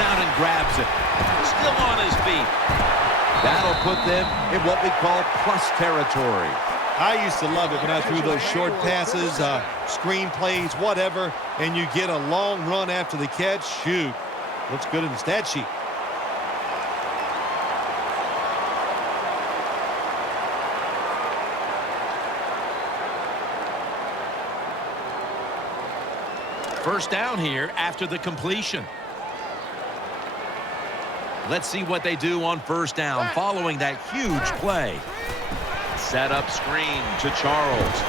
out and grabs it. Still on his feet. That'll put them in what we call plus territory. I used to love it when I threw those short passes, screen plays, whatever, and you get a long run after the catch. Shoot, looks good in the stat sheet. First down here after the completion. Let's see what they do on first down following that huge play. Set up screen to Charles.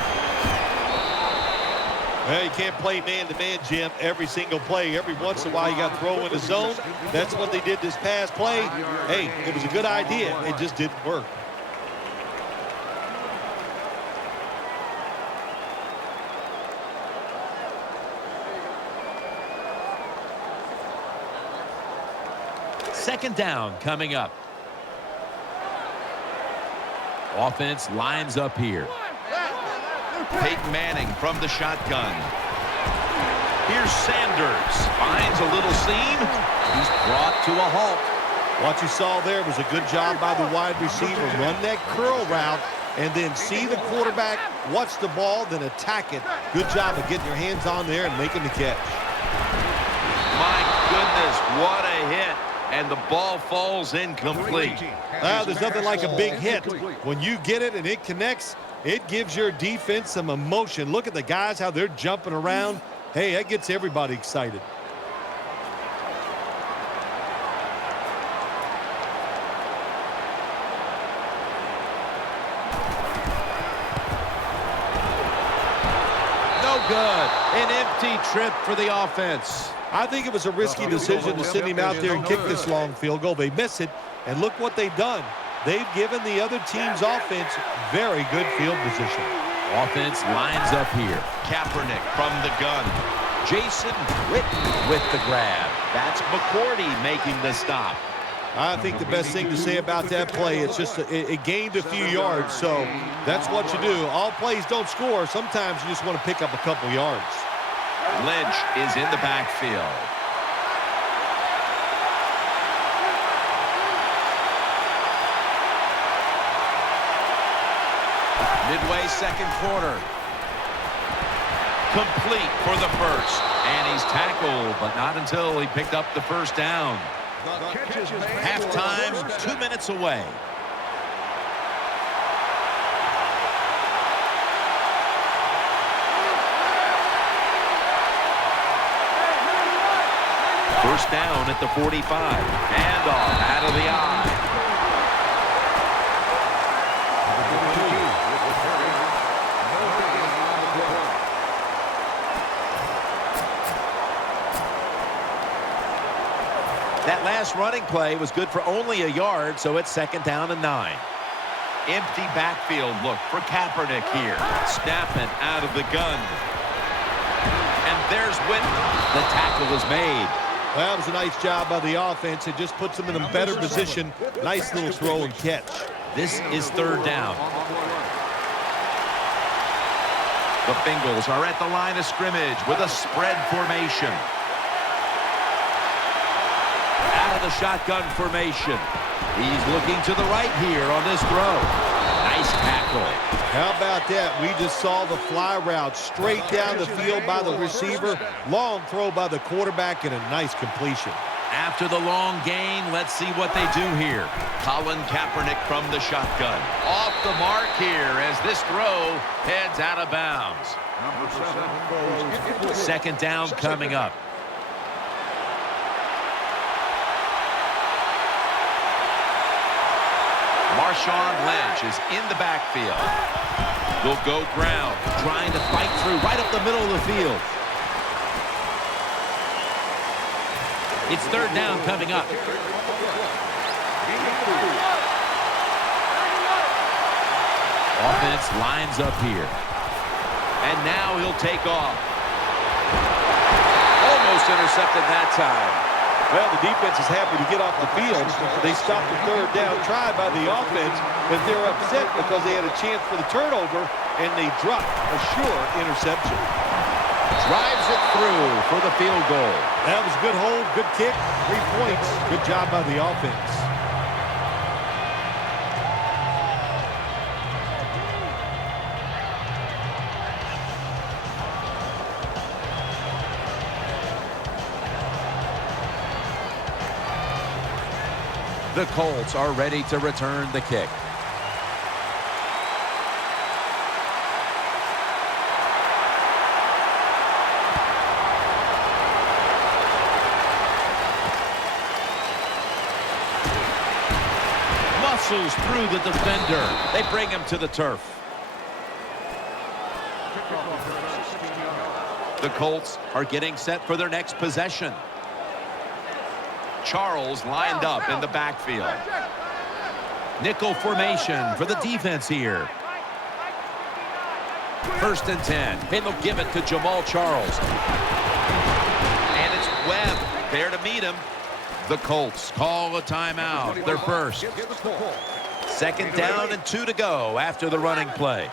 Well, you can't play man-to-man, Jim, every single play. Every once in a while, you got to throw in the zone. That's what they did this past play. Hey, it was a good idea. It just didn't work. Second down coming up. Offense lines up here. Peyton Manning from the shotgun. Here's Sanders. Finds a little seam. He's brought to a halt. What you saw there was a good job by the wide receiver. Run that curl route and then see the quarterback, watch the ball, then attack it. Good job of getting your hands on there and making the catch. My goodness, what a hit. And the ball falls incomplete. There's nothing like a big hit. When you get it and it connects, it gives your defense some emotion. Look at the guys, how they're jumping around. Hey, that gets everybody excited. No good. An empty trip for the offense. I think it was a risky decision to send him out there and kick this long field goal. They miss it, and look what they've done. They've given the other team's offense very good field position. Offense lines up here. Kaepernick from the gun. Jason Witten with the grab. That's McCourty making the stop. I think the best thing to say about that play, it's just it gained a few yards, so that's what you do. All plays don't score. Sometimes you just want to pick up a couple yards. Lynch is in the backfield. Midway second quarter. Complete for the first. And he's tackled, but not until he picked up the first down. Halftime, 2 minutes away. First down at the 45. Handoff out of the eye. That last running play was good for only a yard, so it's second down and 9. Empty backfield look for Kaepernick here. Snapping out of the gun. And there's Witten. The tackle is made. Well, that was a nice job by the offense. It just puts them in a better position. Nice little throw and catch. This is third down. The Bengals are at the line of scrimmage with a spread formation. Out of the shotgun formation. He's looking to the right here on this throw. Nice tackle. How about that? We just saw the fly route straight down the field by the receiver. Long throw by the quarterback and a nice completion. After the long gain, let's see what they do here. Colin Kaepernick from the shotgun. Off the mark here as this throw heads out of bounds. Second down coming up. Marshawn Lynch is in the backfield. Will go ground, trying to fight through right up the middle of the field. It's third down coming up. Offense lines up here. And now he'll take off. Almost intercepted that time. Well, the defense is happy to get off the field. They stopped the third down try by the offense, but they're upset because they had a chance for the turnover, and they dropped a sure interception. Drives it through for the field goal. That was a good hold, good kick, 3 points. Good job by the offense. The Colts are ready to return the kick. Russel's through the defender. They bring him to the turf. The Colts are getting set for their next possession. Charles lined up in the backfield. Nickel formation for the defense here. 1st and 10. And they'll give it to Jamal Charles. And it's Webb there to meet him. The Colts call a timeout. Their first. 2nd down and 2 to go after the running play.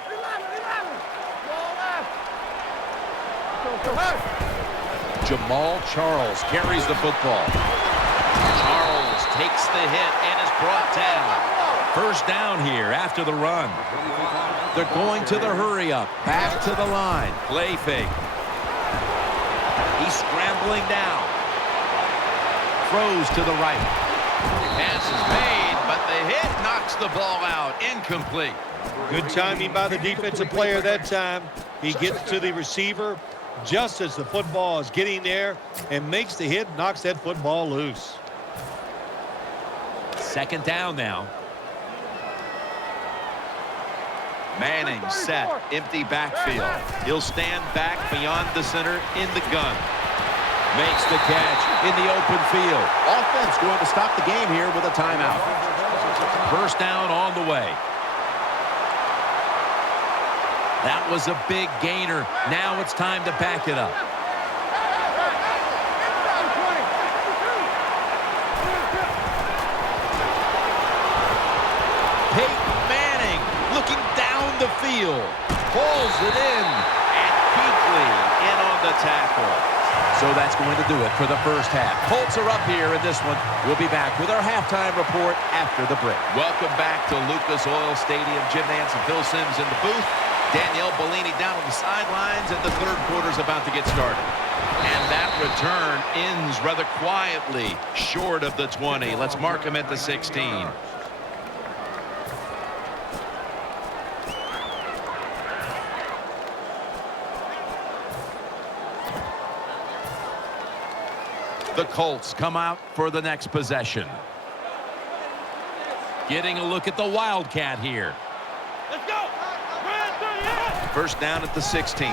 Jamal Charles carries the football. Charles takes the hit and is brought down. 1st down here after the run. They're going to the hurry up. Back to the line. Play fake. He's scrambling down. Throws to the right. Pass is made, but the hit knocks the ball out. Incomplete. Good timing by the defensive player that time. He gets to the receiver just as the football is getting there and makes the hit, knocks that football loose. 2nd down now. Manning set, empty backfield. He'll stand back beyond the center in the gun. Makes the catch in the open field. Offense going to stop the game here with a timeout. 1st down on the way. That was a big gainer. Now it's time to back it up. Peyton Manning looking down the field. Pulls it in. And Kuechly in on the tackle. So that's going to do it for the first half. Colts are up here in this one. We'll be back with our halftime report after the break. Welcome back to Lucas Oil Stadium. Jim Nance and Phil Simms in the booth. Danielle Bellini down on the sidelines, and the 3rd quarter is about to get started. And that return ends rather quietly short of the 20. Let's mark him at the 16. The Colts come out for the next possession. Getting a look at the Wildcat here. Let's go. 1st down at the 16.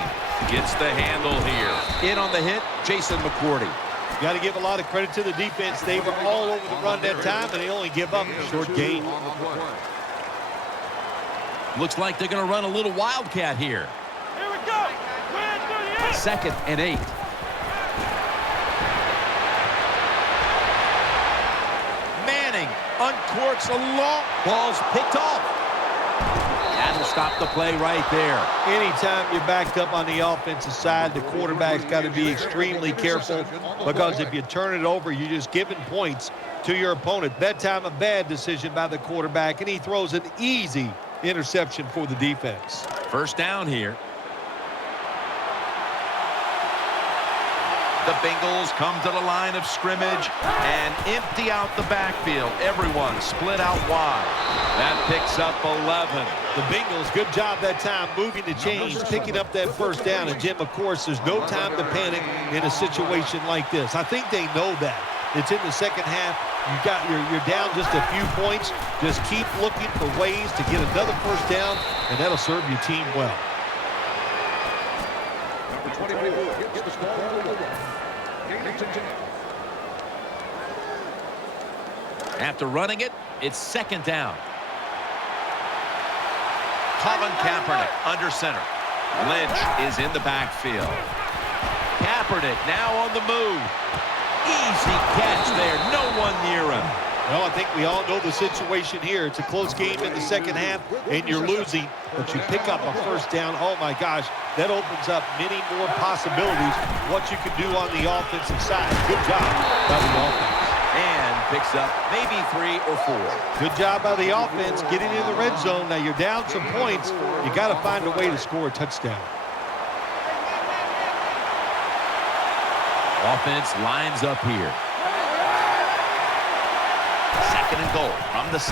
Gets the handle here. In on the hit, Jason McCourty. Got to give a lot of credit to the defense. They were all over the run that time, and they only give up a short gain. Looks like they're going to run a little Wildcat here. Here we go. 2nd and 8. Manning uncorks a long. Ball's picked off. That'll stop the play right there. Anytime you're backed up on the offensive side, the quarterback's got to be extremely careful, because if you turn it over, you're just giving points to your opponent. That time, a bad decision by the quarterback, and he throws an easy interception for the defense. 1st down here. The Bengals come to the line of scrimmage and empty out the backfield. Everyone split out wide. That picks up 11. The Bengals, good job that time moving the chains, picking up that 1st down. And, Jim, of course, there's no time to panic in a situation like this. I think they know that. It's in the 2nd half. You're down just a few points. Just keep looking for ways to get another 1st down, and that'll serve your team well. After running it, it's 2nd down. Colin Kaepernick under center. Lynch is in the backfield. Kaepernick now on the move. Easy catch there. No one near him. Well, I think we all know the situation here. It's a close game in the second half, and you're losing, but you pick up a first down. Oh, my gosh, that opens up many more possibilities what you can do on the offensive side. Good job by the offense. And picks up maybe 3 or 4. Good job by the offense getting in the red zone. Now, you're down some points. You got to find a way to score a touchdown. Offense lines up here. Second and goal from the 6.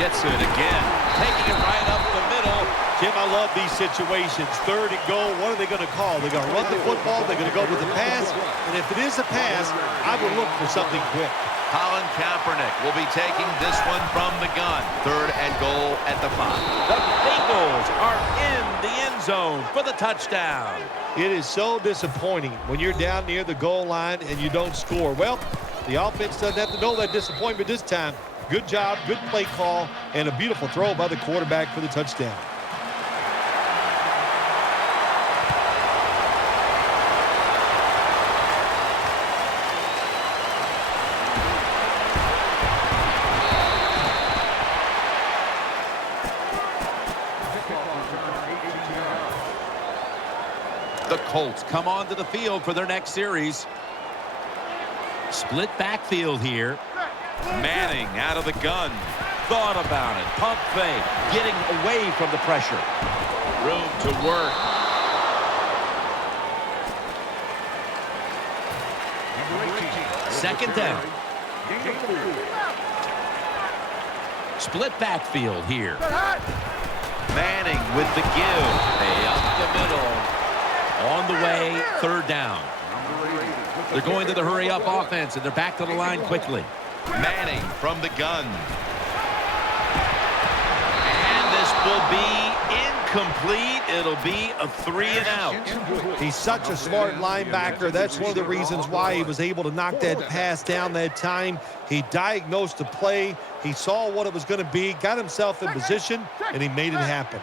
Gets it again. Taking it right up the middle. Jim, I love these situations. Third and goal. What are they going to call? They're going to run the football. They're going to go with the pass. And if it is a pass, I would look for something quick. Colin Kaepernick will be taking this one from the gun. Third and goal at the 5. The Bengals are in the end zone for the touchdown. It is so disappointing when you're down near the goal line and you don't score. Well, the offense doesn't have to know that disappointment this time. Good job, good play call, and a beautiful throw by the quarterback for the touchdown. The Colts come onto the field for their next series. Split backfield here. Manning out of the gun. Thought about it. Pump fake. Getting away from the pressure. Room to work. Second down. Split backfield here. Manning with the give. Hey, up the middle. On the way, third down. They're going to the hurry-up offense, and they're back to the line quickly. Manning from the gun. And this will be incomplete. It'll be a 3 and out. He's such a smart linebacker. That's one of the reasons why he was able to knock that pass down that time. He diagnosed the play. He saw what it was going to be, got himself in position, and he made it happen.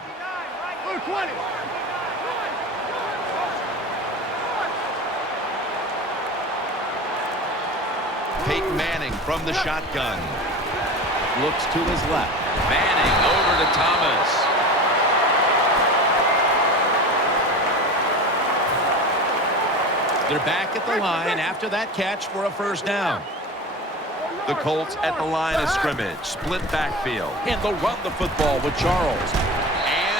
Peyton Manning from the shotgun. Looks to his left. Manning over to Thomas. They're back at the line after that catch for a first down. The Colts at the line of scrimmage. Split backfield. And they'll run the football with Charles.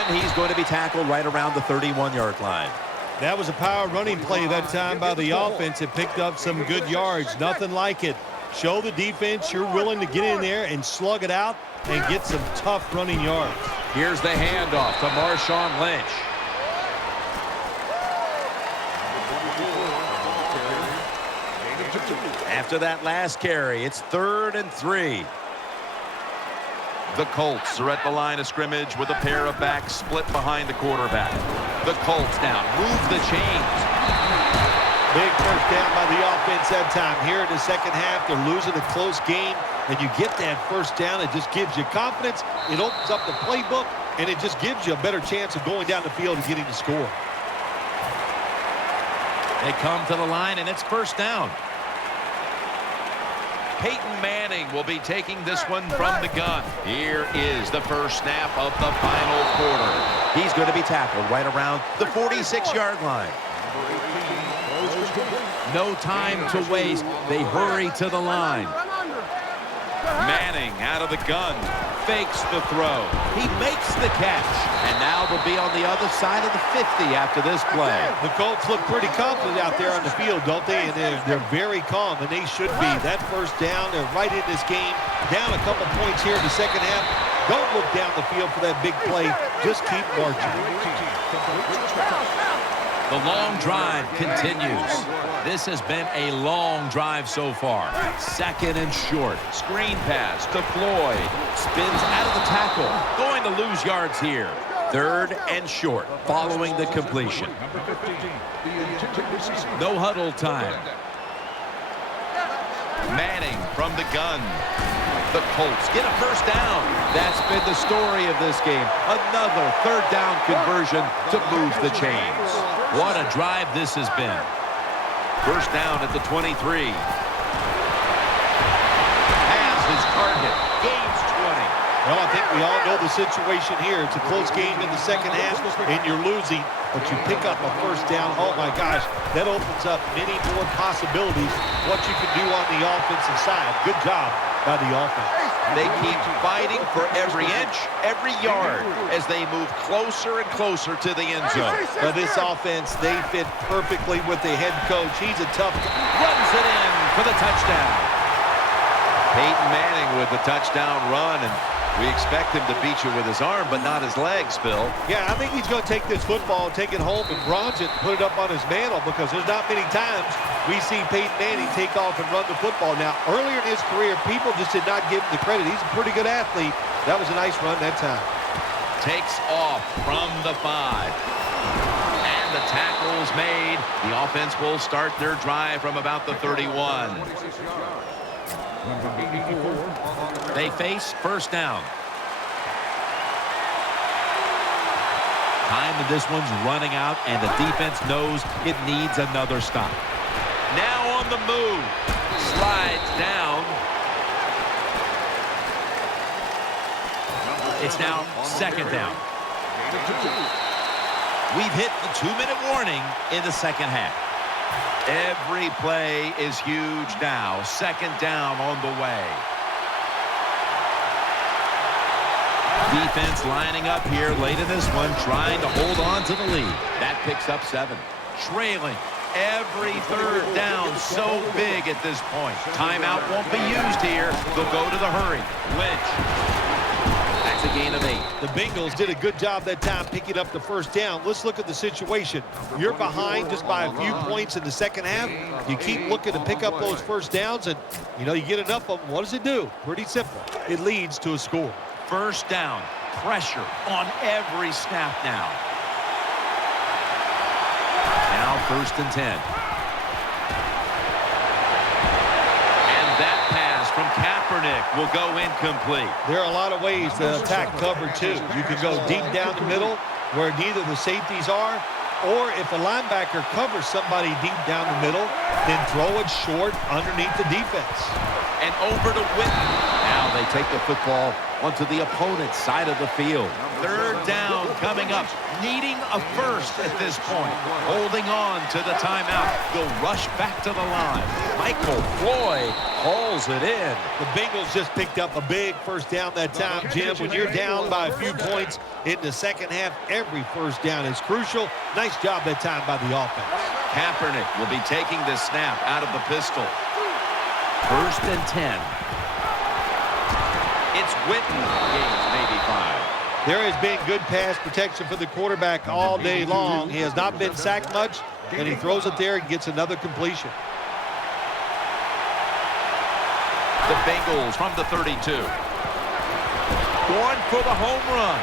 And he's going to be tackled right around the 31-yard line. That was a power running play that time by the offense. It picked up some good yards. Nothing like it. Show the defense you're willing to get in there and slug it out and get some tough running yards. Here's the handoff to Marshawn Lynch. After that last carry, it's 3rd and 3. The Colts are at the line of scrimmage with a pair of backs split behind the quarterback. The Colts now move the chains. Big first down by the offense that time. Here in the second half, they're losing a close game, and you get that first down. It just gives you confidence. It opens up the playbook, and it just gives you a better chance of going down the field and getting the score. They come to the line, and it's first down. Peyton Manning will be taking this one from the gun. Here is the first snap of the final quarter. He's going to be tackled right around the 46-yard line. No time to waste. They hurry to the line. Manning out of the gun. Fakes the throw. He makes the catch. And now they'll be on the other side of the 50 after this play. The Colts look pretty confident out there on the field, don't they? And they're very calm, and they should be. That first down, they're right in this game. Down a couple points here in the second half. Don't look down the field for that big play. Just keep marching. The long drive continues. This has been a long drive so far. 2nd and short. Screen pass to Floyd. Spins out of the tackle. Going to lose yards here. 3rd and short following the completion. No huddle time. Manning from the gun. The Colts get a first down. That's been the story of this game. Another 3rd down conversion to move the chains. What a drive this has been. First down at the 23. Pass is target. Gains 20. Well, I think we all know the situation here. It's a close game in the second half, and you're losing, but you pick up a first down. Oh, my gosh, that opens up many more possibilities what you can do on the offensive side. Good job by the offense. They keep fighting for every inch, every yard, as they move closer and closer to the end zone. Now, this offense, they fit perfectly with the head coach. He's a tough guy. Runs it in for the touchdown. Peyton Manning with the touchdown run, and we expect him to beat you with his arm, but not his legs, Bill. Yeah, I think he's going to take this football, take it home and bronze it, and put it up on his mantle, because there's not many times we see Peyton Manning take off and run the football. Now, earlier in his career, people just did not give him the credit. He's a pretty good athlete. That was a nice run that time. Takes off from the 5. And the tackle's made. The offense will start their drive from about the 31. They face first down. Time in this one's running out, and the defense knows it needs another stop. Now on the move. Slides down. It's now second down. We've hit the 2-minute warning in the second half. Every play is huge now. Second down on the way. Defense lining up here late in this one, trying to hold on to the lead. That picks up 7. Trailing. Every third down so big at this point. Timeout won't be used here. They'll go to the hurry. Lynch. That's a gain of 8. The Bengals did a good job that time picking up the first down. Let's look at the situation. You're behind just by a few points in the second half. You keep looking to pick up those first downs, and, you know, you get enough of them. What does it do? Pretty simple. It leads to a score. First down. Pressure on every snap now. Now first and 10. And that pass from Kaepernick will go incomplete. There are a lot of ways to attack cover, too. You can go deep down the middle where neither the safeties are, or if a linebacker covers somebody deep down the middle, then throw it short underneath the defense. And over to Witten. Now they take the football onto the opponent's side of the field. Third down coming up. Needing a first at this point. Holding on to the timeout. They'll rush back to the line. Michael Floyd hauls it in. The Bengals just picked up a big first down that time, Jim. When you're down by a few points in the second half, every first down is crucial. Nice job that time by the offense. Kaepernick will be taking the snap out of the pistol. First and 10. It's Witten. Gains maybe 5. There has been good pass protection for the quarterback all day long. He has not been sacked much, and he throws it there and gets another completion. The Bengals from the 32. Going for the home run.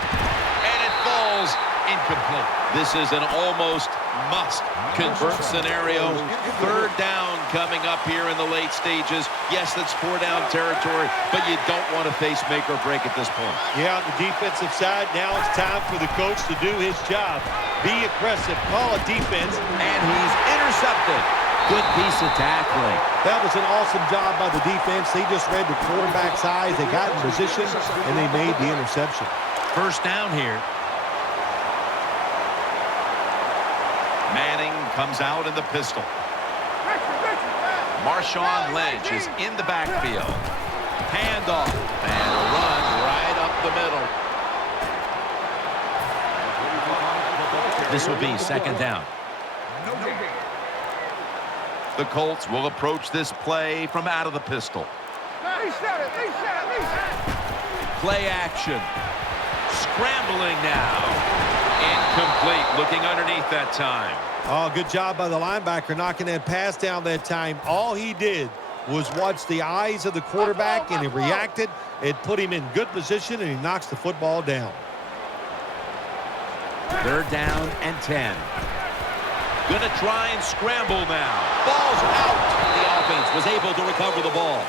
And it falls incomplete. This is an almost must-convert scenario. Third down coming up here in the late stages. Yes, that's 4-down territory, but you don't want to face make or break at this point. Yeah, on the defensive side, now it's time for the coach to do his job. Be aggressive, call a defense. And he's intercepted. Good piece of tackling. That was an awesome job by the defense. They just read the quarterback's eyes. They got in position, and they made the interception. First down here. Manning comes out in the pistol. Marshawn Lynch is in the backfield. Handoff. And a run right up the middle. This will be second down. The Colts will approach this play from out of the pistol. Play action. Scrambling now. Incomplete. Looking underneath that time. Oh, good job by the linebacker knocking that pass down that time. All he did was watch the eyes of the quarterback, and he reacted. It put him in good position, and he knocks the football down. Third down and 10. Gonna try and scramble now. Ball's out. The offense was able to recover the ball.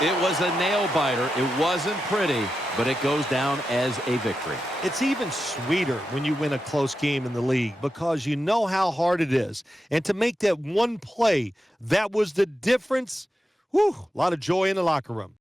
It was a nail-biter. It wasn't pretty, but it goes down as a victory. It's even sweeter when you win a close game in the league because you know how hard it is. And to make that one play, that was the difference. Whew, a lot of joy in the locker room.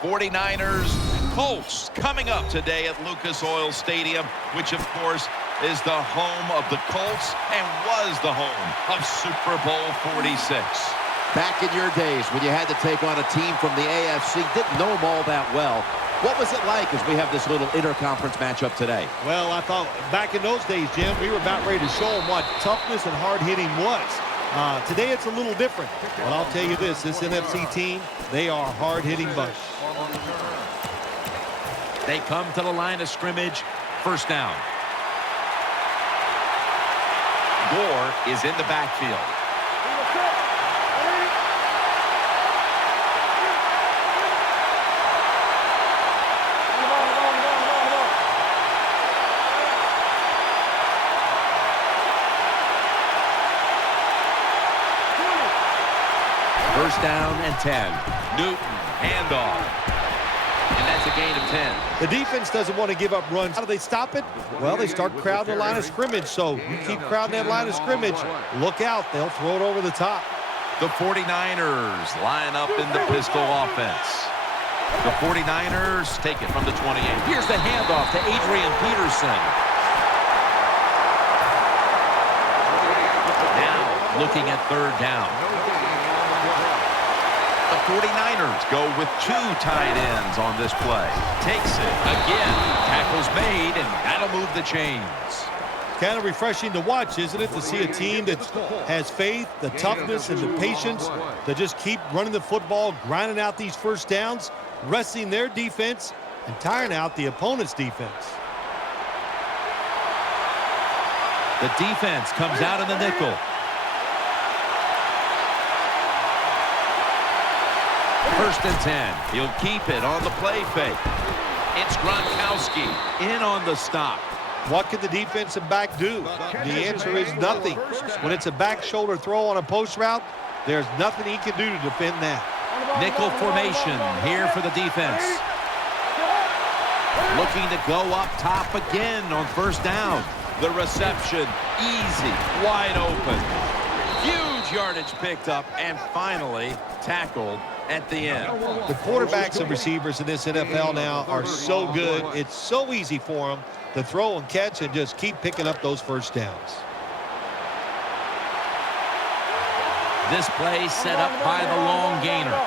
49ers Colts coming up today at Lucas Oil Stadium, which of course is the home of the Colts and was the home of Super Bowl 46. Back in your days when you had to take on a team from the AFC, didn't know them all that well. What was it like as we have this little interconference matchup today? Well, I thought back in those days, Jim, we were about ready to show them what toughness and hard-hitting was. Today it's a little different. But I'll tell you this NFC team, they are a hard-hitting bunch. They come to the line of scrimmage, first down. Gore is in the backfield. First down and 10. Newton, handoff. And that's a gain of 10. The defense doesn't want to give up runs. How do they stop it? Well, they start crowding the line of scrimmage. So you keep crowding that line of scrimmage, look out. They'll throw it over the top. The 49ers line up in the pistol offense. The 49ers take it from the 28. Here's the handoff to Adrian Peterson. Now looking at third down. The 49ers go with two tight ends on this play. Takes it again. Tackle's made, and that'll move the chains. Kind of refreshing to watch, isn't it, to see a team that has faith, the toughness, and the patience to just keep running the football, grinding out these first downs, resting their defense, and tiring out the opponent's defense. The defense comes out in the nickel. First and 10. He'll keep it on the play fake. It's Gronkowski in on the stop. What can the defensive back do? The answer is nothing. When it's a back shoulder throw on a post route, there's nothing he can do to defend that. Nickel formation here for the defense. Looking to go up top again on first down. The reception, easy, wide open. Huge yardage picked up and finally tackled at the end. The quarterbacks and receivers in this NFL now are so good. It's so easy for them to throw and catch and just keep picking up those first downs. This play set up by the long gainer.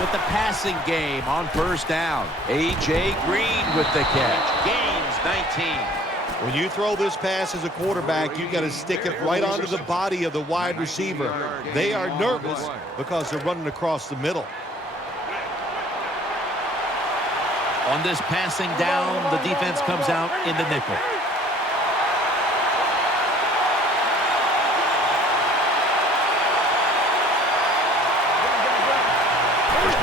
With the passing game on first down. A.J. Green with the catch. Gains 19. When you throw this pass as a quarterback, you got to stick it right onto the body of the wide receiver. They are nervous because they're running across the middle. On this passing down, the defense comes out in the nickel.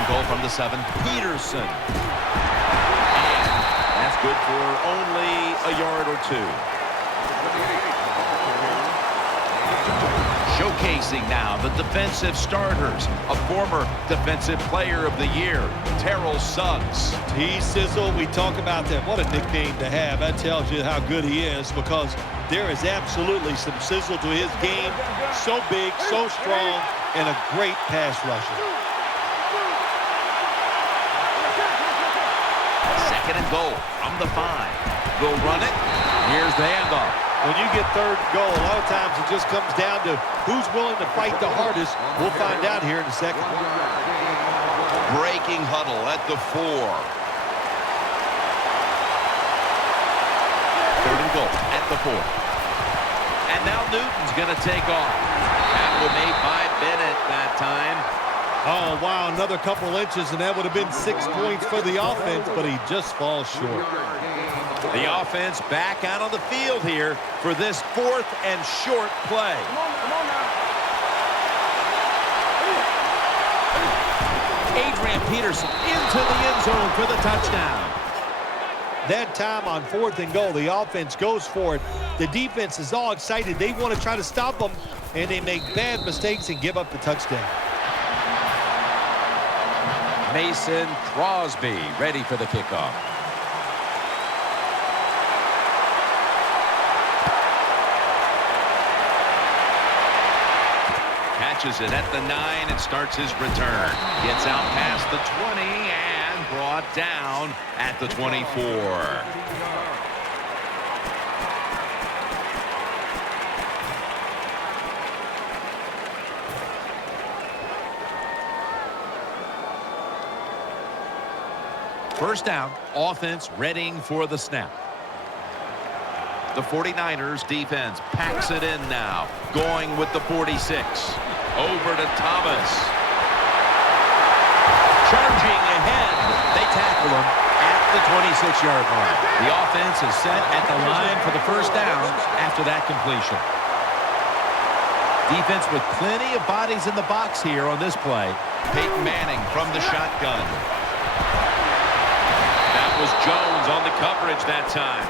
Goal from the 7, Peterson. And that's good for only a yard or two. Showcasing now the defensive starters. A former defensive player of the year, Terrell Suggs. T-Sizzle, we talk about that. What a nickname to have. That tells you how good he is because there is absolutely some sizzle to his game. So big, so strong, and a great pass rusher. Second and goal from the 5. They'll run it. Here's the handoff. When you get third and goal, a lot of times it just comes down to who's willing to fight the hardest. We'll find out here in a second. Breaking huddle at the 4. Third and goal at the 4. And now Newton's going to take off. Tackle made by Bennett that time. Oh, wow, another couple inches, and that would have been 6 points for the offense, but he just falls short. The offense back out on the field here for this 4th and short play. Adrian Peterson into the end zone for the touchdown. That time on 4th and goal, the offense goes for it. The defense is all excited. They want to try to stop them, and they make bad mistakes and give up the touchdown. Mason Crosby ready for the kickoff. catches it at the 9 and starts his return. Gets out past the 20 and brought down at the 24. First down, offense readying for the snap. The 49ers defense packs it in now, going with the 46. Over to Thomas. Charging ahead. They tackle him at the 26-yard line. The offense is set at the line for the first down after that completion. Defense with plenty of bodies in the box here on this play. Peyton Manning from the shotgun. That was Jones on the coverage that time.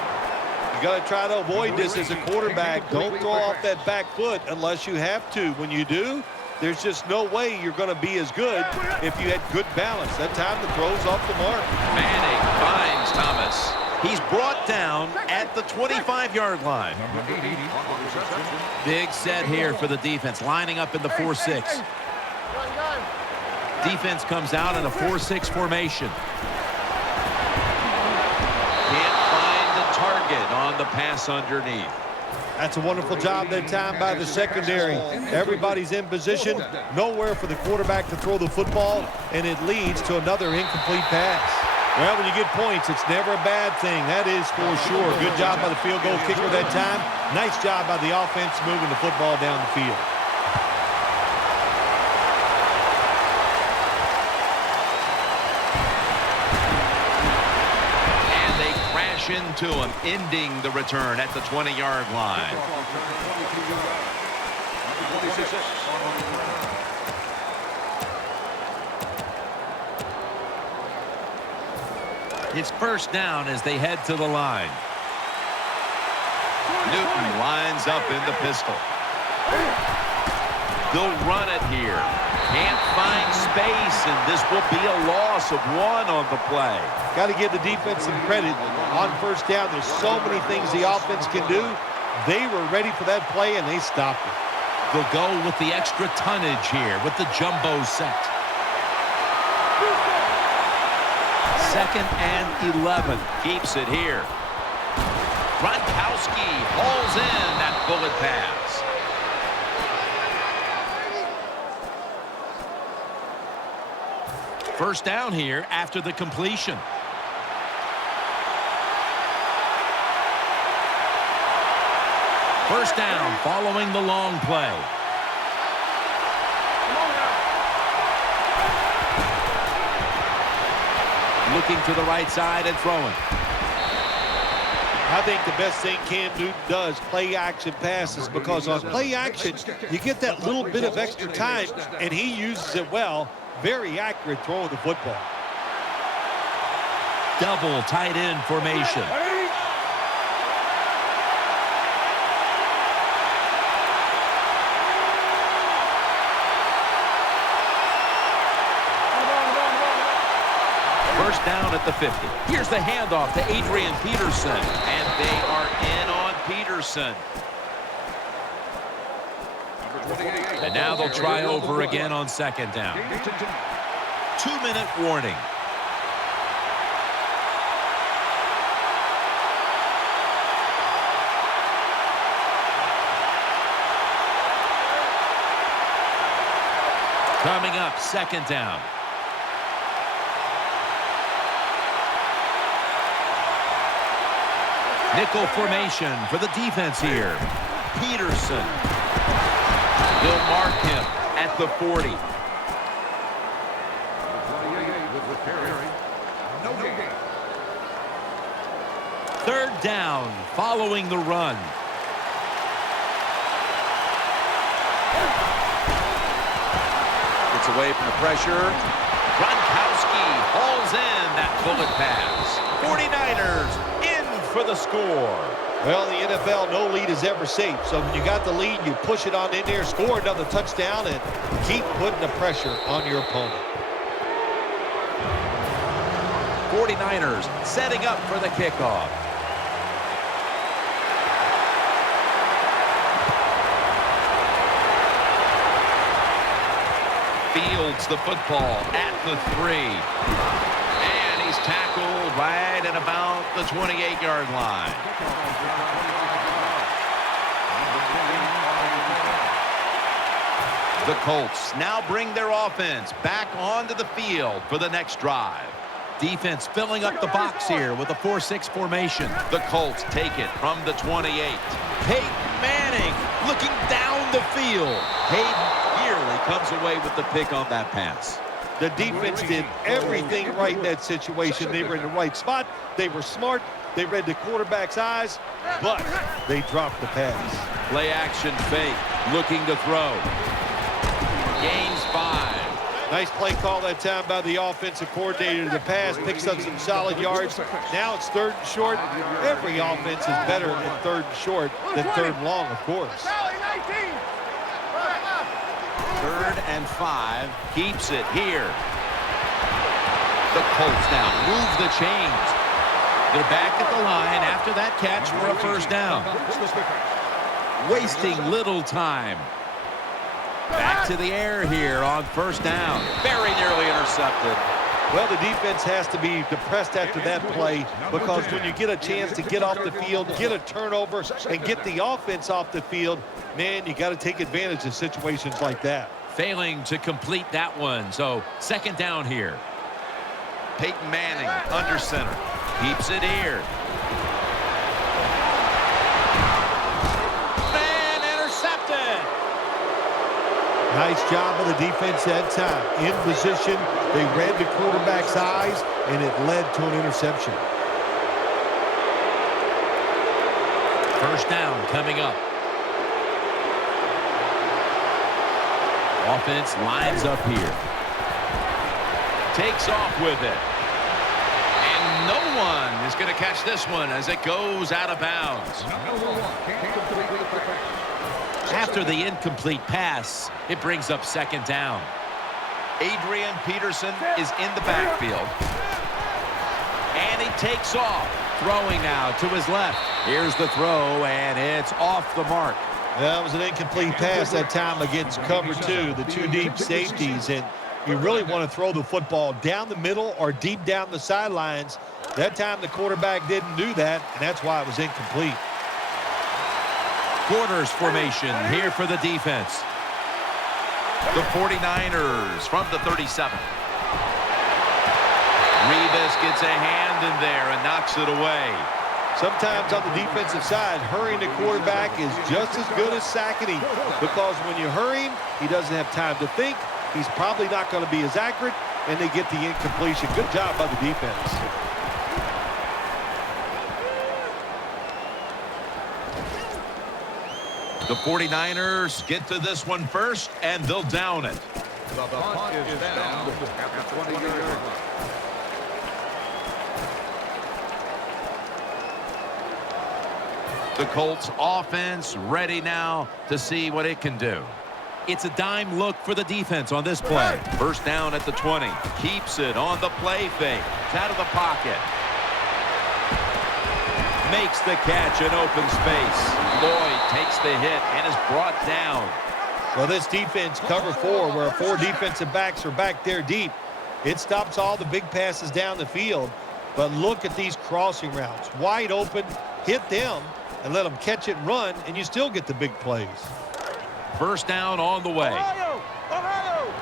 You got to try to avoid this as a quarterback. Don't throw off that back foot unless you have to. When you do, there's just no way you're going to be as good if you had good balance. That time the throw's off the mark. Manning finds Thomas. He's brought down at the 25-yard line. Big set here for the defense, lining up in the 4-6. Defense comes out in a 4-6 formation. Target on the pass underneath. That's a wonderful job that time by the secondary. Everybody's in position, nowhere for the quarterback to throw the football, and it leads to another incomplete pass. Well, when you get points, it's never a bad thing. That is for sure. Good job by the field goal kicker that time. Nice job by the offense moving the football down the field. Into him, ending the return at the 20-yard line. It's first down as they head to the line. Newton lines up in the pistol. They'll run it here. Can't find space, and this will be a loss of 1 on the play. Got to give the defense some credit on first down. There's so many things the offense can do. They were ready for that play, and they stopped it. They'll go with the extra tonnage here with the jumbo set. 2nd and 11. Keeps it here. Gronkowski hauls in that bullet pass. First down here after the completion. First down following the long play. Looking to the right side and throwing. I think the best thing Cam Newton does, play action passes, because on play action, you get that little bit of extra time, and he uses it well. Very accurate throw of the football. Double tight end formation. First down at the 50. Here's the handoff to Adrian Peterson, and they are in on Peterson. And now they'll try over again on second down. 2-minute warning. Coming up, second down. Nickel formation for the defense here. Peterson. They'll mark him at the 40. Third down following the run. Gets away from the pressure. Gronkowski hauls in that bullet pass. 49ers in for the score. Well, the NFL, no lead is ever safe. So when you got the lead, you push it on in there, score another touchdown, and keep putting the pressure on your opponent. 49ers setting up for the kickoff. Fields the football at the 3. And he's tackled right at about the 28-yard line. The Colts now bring their offense back onto the field for the next drive. Defense filling up the box here with a 4-6 formation. The Colts take it from the 28. Peyton Manning looking down the field. Hayden nearly comes away with the pick on that pass. The defense did everything right in that situation. They were in the right spot. They were smart. They read the quarterback's eyes, but they dropped the pass. Play action fake, looking to throw. Gains 5. Nice play call that time by the offensive coordinator. The pass picks up some solid yards. Now it's 3rd and short. Every offense is better in 3rd and short than 3rd and long, of course. 3rd and 5. Keeps it here. The Colts now move the chains. They're back at the line after that catch for a 1st down. Wasting little time. Back to the air here on 1st down. Very nearly intercepted. Well, the defense has to be depressed after that play, because when you get a chance to get off the field, get a turnover, and get the offense off the field, man, you got to take advantage of situations like that. Failing to complete that one, so 2nd down here. Peyton Manning under center. Keeps it here. Nice job of the defense that time. In position, they read the quarterback's eyes, and it led to an interception. 1st down coming up. Offense lines up here. Takes off with it. And no one is going to catch this one as it goes out of bounds. After the incomplete pass, it brings up 2nd down. Adrian Peterson is in the backfield. And he takes off, throwing now to his left. Here's the throw, and it's off the mark. That was an incomplete pass that time against cover 2, the 2 deep safeties. And you really want to throw the football down the middle or deep down the sidelines. That time the quarterback didn't do that, and that's why it was incomplete. Quarters formation here for the defense. The 49ers from the 37. Revis gets a hand in there and knocks it away. Sometimes on the defensive side, hurrying the quarterback is just as good as sacking him, because when you hurry him, he doesn't have time to think. He's probably not going to be as accurate, and they get the incompletion. Good job by the defense. The 49ers get to this one first, and they'll down it. The punt is down at the 20-yard line. The Colts offense ready now to see what it can do. It's a dime look for the defense on this play. 1st down at the 20. Keeps it on the play fake. It's out of the pocket. Makes the catch in open space. Lloyd takes the hit and is brought down. Well, this defense, cover 4, where 4 defensive backs are back there deep. It stops all the big passes down the field. But look at these crossing routes. Wide open, hit them, and let them catch it and run, and you still get the big plays. 1st down on the way. Ohio! Ohio!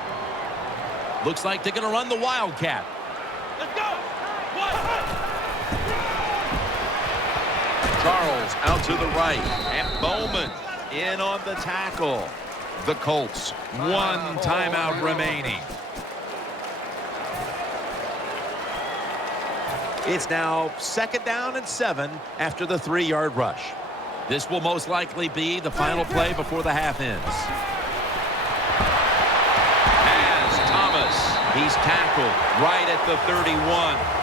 Looks like they're going to run the Wildcat. Let's go! What? Charles out to the right, and Bowman in on the tackle. The Colts, 1 timeout remaining. It's now 2nd down and 7 after the 3-yard rush. This will most likely be the final play before the half ends. As Thomas, he's tackled right at the 31.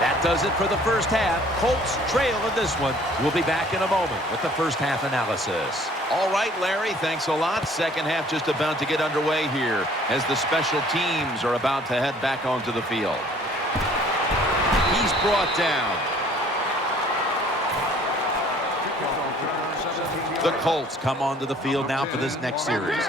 That does it for the 1st half. Colts trail in this one. We'll be back in a moment with the 1st half analysis. All right, Larry, thanks a lot. 2nd half just about to get underway here as the special teams are about to head back onto the field. He's brought down. The Colts come onto the field now for this next series.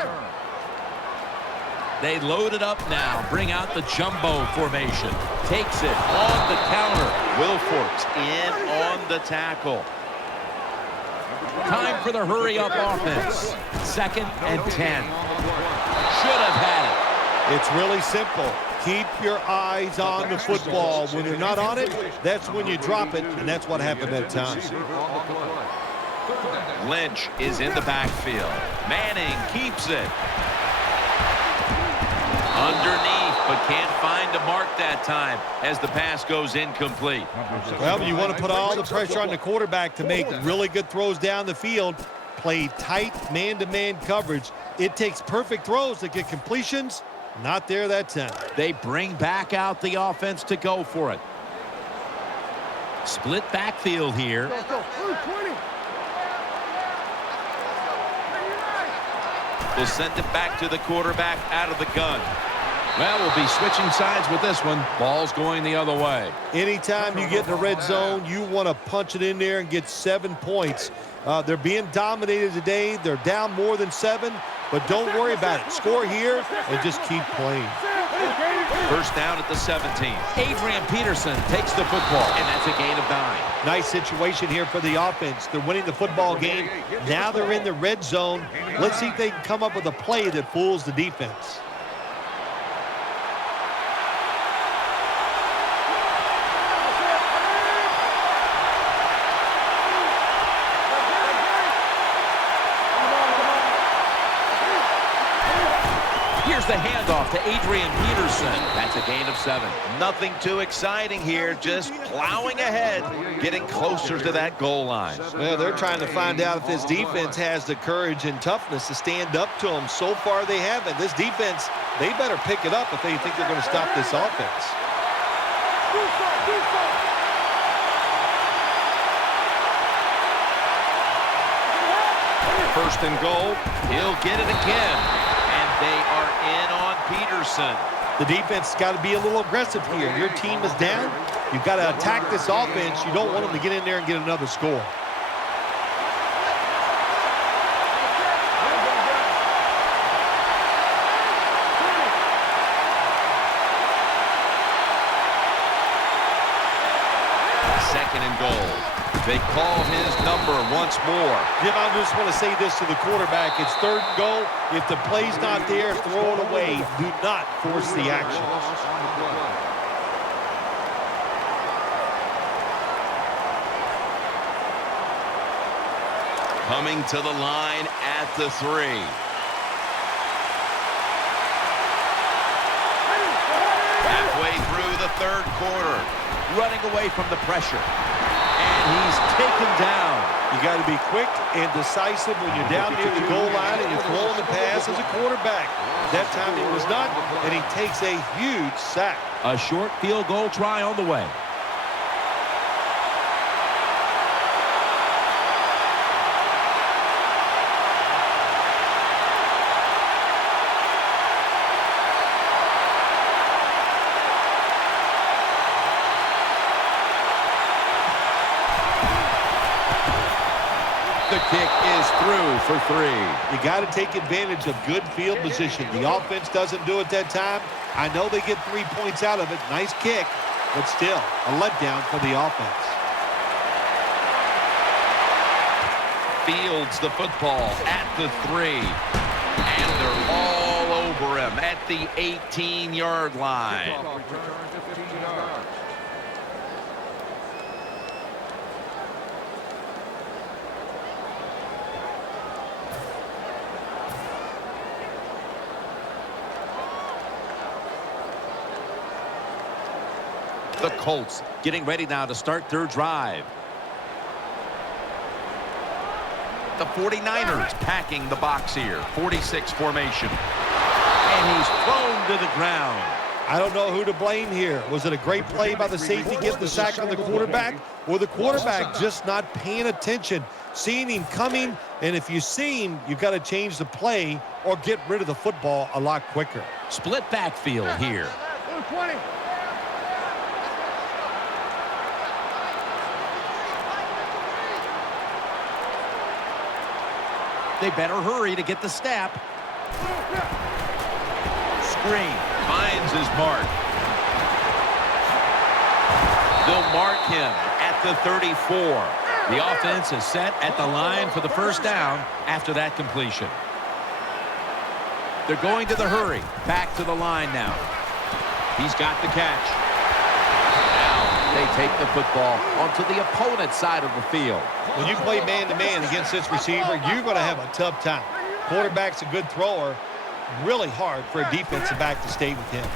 They load it up now. Bring out the jumbo formation. Takes it on the counter. Wilfork's in on the tackle. Time for the hurry-up offense. 2nd and 10. Should have had it. It's really simple. Keep your eyes on the football. When you're not on it, that's when you drop it, and that's what happened that time. Lynch is in the backfield. Manning keeps it. Underneath, but can't find a mark that time as the pass goes incomplete. Well, you want to put all the pressure on the quarterback to make really good throws down the field. Play tight man-to-man coverage. It takes perfect throws to get completions. Not there that time. They bring back out the offense to go for it. Split backfield here. We'll send it back to the quarterback out of the gun. Well, we'll be switching sides with this one. Ball's going the other way. Anytime you get in the red zone, you want to punch it in there and get 7 points. They're being dominated today. They're down more than 7, but don't worry about it. Score here and just keep playing. First down at the 17. Adrian Peterson takes the football, and that's a gain of 9. Nice situation here for the offense. They're winning the football game. Now they're in the red zone. Let's see if they can come up with a play that fools the defense. Here's the handoff to Adrian Peterson. That's a gain of 7. Nothing too exciting here, just plowing ahead, getting closer to that goal line. Well, they're trying to find out if this defense has the courage and toughness to stand up to them. So far, they haven't. This defense, they better pick it up if they think they're going to stop this offense. First and goal. He'll get it again. And they are in on Peterson. The defense has got to be a little aggressive here. Your team is down. You've got to attack this offense. You don't want them to get in there and get another score. Second and goal. They call his number once more. Jim, I just want to say this to the quarterback. It's 3rd and goal. If the play's not there, throw it away. Do not force the action. Coming to the line at the 3. Halfway through the 3rd quarter. Running away from the pressure. And he's taken down. You got to be quick and decisive when you're down near the goal line and you're throwing the pass as a quarterback. That time he was not, and he takes a huge sack. A short field goal try on the way. The kick is through for 3. You got to take advantage of good field position. The offense doesn't do it that time. I know they get 3 points out of it. Nice kick, but still a letdown for the offense. Fields the football at the 3. And they're all over him at the 18-yard line. The Colts getting ready now to start their drive. The 49ers packing the box here. 46 formation. And he's thrown to the ground. I don't know who to blame here. Was it a great play by the safety getting the sack on the quarterback, or the quarterback just not paying attention, seeing him coming? And if you see him, you've got to change the play or get rid of the football a lot quicker. Split backfield here. 20. They better hurry to get the snap. screen. Finds his mark. They'll mark him at the 34. The offense is set at the line for the first down after that completion. They're going to the hurry. Back to the line now. He's got the catch. Now they take the football onto the opponent's side of the field. When you play man-to-man against this receiver, you're going to have a tough time. Quarterback's a good thrower. Really hard for a defensive back to stay with him.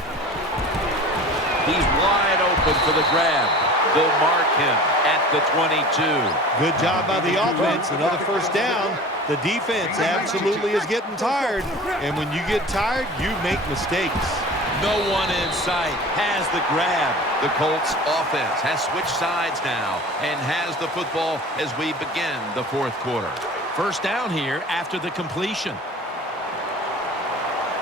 He's wide open for the grab. They'll mark him at the 22. Good job by the offense. Another first down. The defense absolutely is getting tired. And when you get tired, you make mistakes. No one in sight. Has the grab. The Colts offense has switched sides now and has the football as we begin the fourth quarter. First down here after the completion.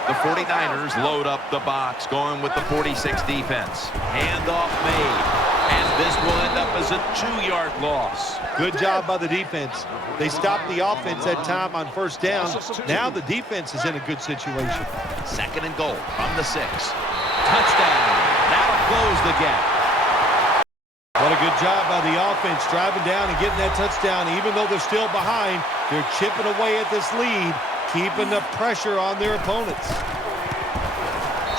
The 49ers load up the box, going with the 46 defense. Handoff made. And this will end up as a 2-yard loss. Good job by the defense. They stopped the offense that time on first down. Now the defense is in a good situation. Second and goal from the 6. Touchdown. That'll close the gap. What a good job by the offense, driving down and getting that touchdown. Even though they're still behind, they're chipping away at this lead, keeping the pressure on their opponents.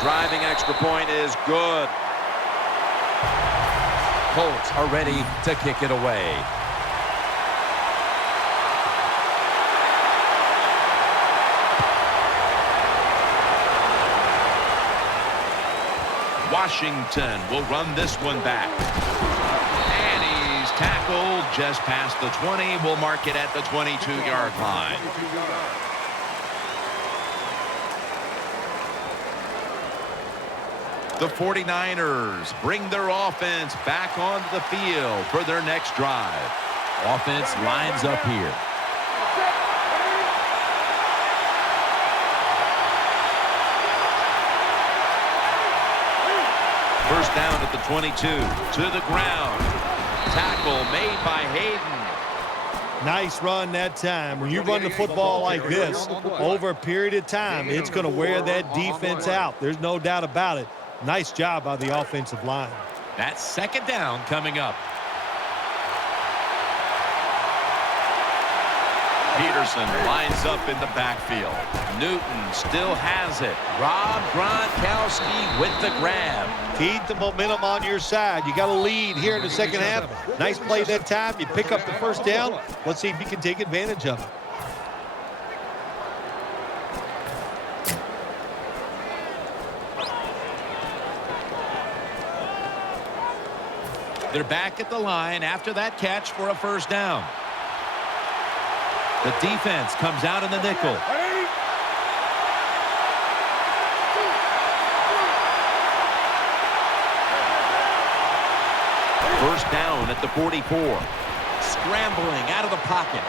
Driving extra point is good. Colts are ready to kick it away. Washington will run this one back. And he's tackled just past the 20. We'll mark it at the 22-yard line. The 49ers bring their offense back onto the field for their next drive. Offense lines up here. First down at the 22. To the ground. Tackle made by Hayden. Nice run that time. When you run the football like this, over a period of time, it's going to wear that defense out. There's no doubt about it. Nice job by the offensive line. That's second down coming up. Peterson lines up in the backfield. Newton still has it. Rob Gronkowski with the grab. Keep the momentum on your side. You got a lead here in the second half. Nice play that time. You pick up the first down. Let's see if you can take advantage of it. They're back at the line after that catch for a first down. The defense comes out in the nickel. First down at the 44. Scrambling out of the pocket.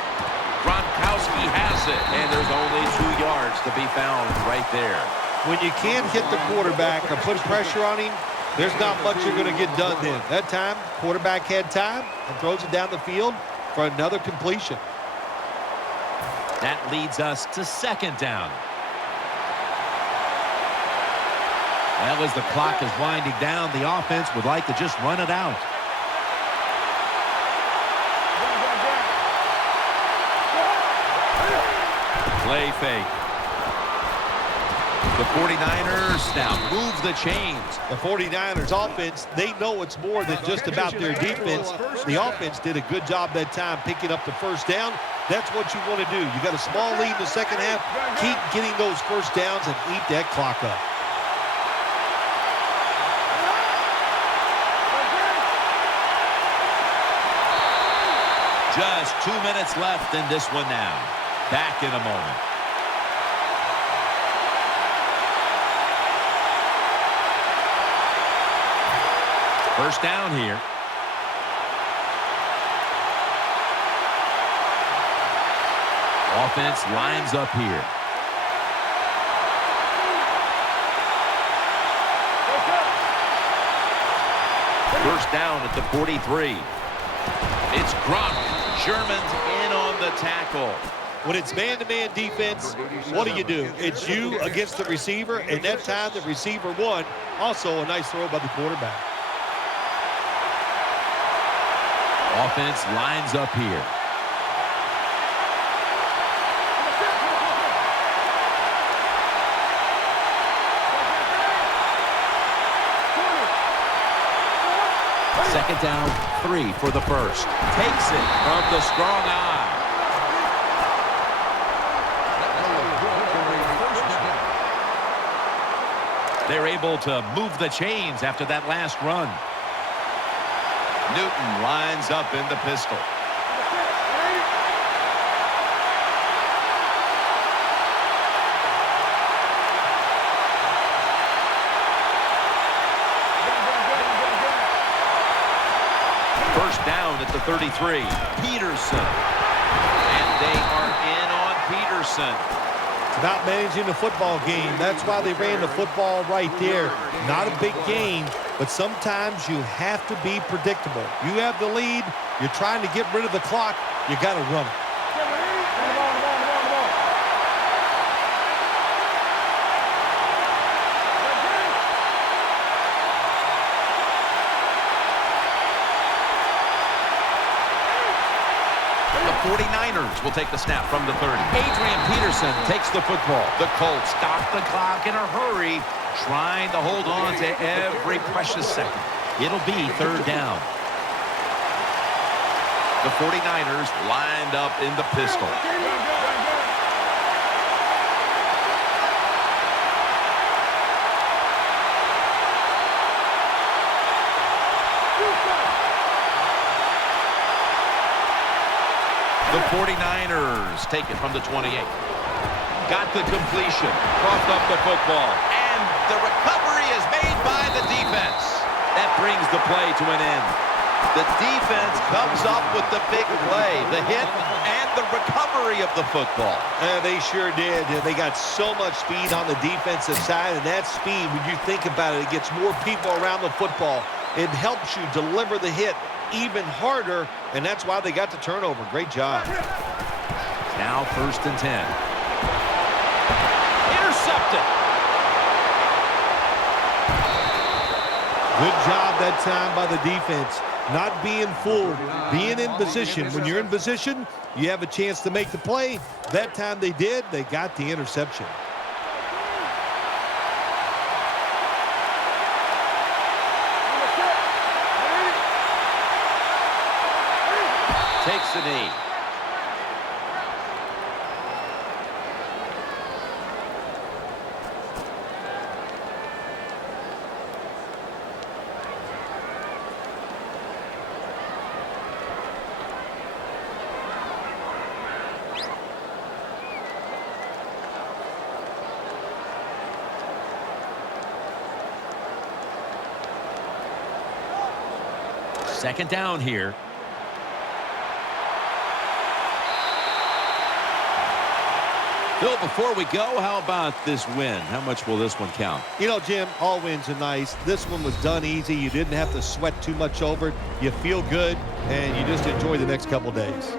Gronkowski has it, and there's only 2 yards to be found right there. When you can't hit the quarterback or put pressure on him, there's not much you're going to get done then. That time, quarterback had time and throws it down the field for another completion. That leads us to second down. Well, as the clock is winding down, the offense would like to just run it out. Play fake. The 49ers now move the chains. The 49ers offense, they know it's more than just about their defense. The offense did a good job that time picking up the first down. That's what you want to do. You got a small lead in the second half. Keep getting those first downs and eat that clock up. Just 2 minutes left in this one now. Back in a moment. First down here. Offense lines up here. First down at the 43. It's Gronk. Sherman's in on the tackle. When it's man-to-man defense, what do? It's you against the receiver, and that time the receiver won. Also a nice throw by the quarterback. Offense lines up here. Second down, 3 for the first. Takes it from the strong eye. They're able to move the chains after that last run. Newton lines up in the pistol. First down at the 33. Peterson. And they are in on Peterson. It's about managing the football game. That's why they ran the football right there. Not a big gain, but sometimes you have to be predictable. You have the lead. You're trying to get rid of the clock. You got to run it. The 49ers will take the snap from the 30. Adrian Peterson takes the football. The Colts stop the clock in a hurry, trying to hold on to every precious second. It'll be third down. The 49ers lined up in the pistol. The 49ers take it from the 28. Got the completion. Coughed up the football. And the recovery is made by the defense. That brings the play to an end. The defense comes up with the big play, the hit, and the recovery of the football. They sure did. They got so much speed on the defensive side, and that speed, when you think about it, it gets more people around the football. It helps you deliver the hit even harder, and that's why they got the turnover. Great job. Now first and 10. Intercepted. Good job that time by the defense. Not being fooled, being in position. When you're in position, you have a chance to make the play. That time they did. They got the interception. Takes the knee. Second down here. Phil, before we go, how about this win? How much will this one count? You know, Jim, all wins are nice. This one was done easy. You didn't have to sweat too much over it. You feel good, and you just enjoy the next couple days.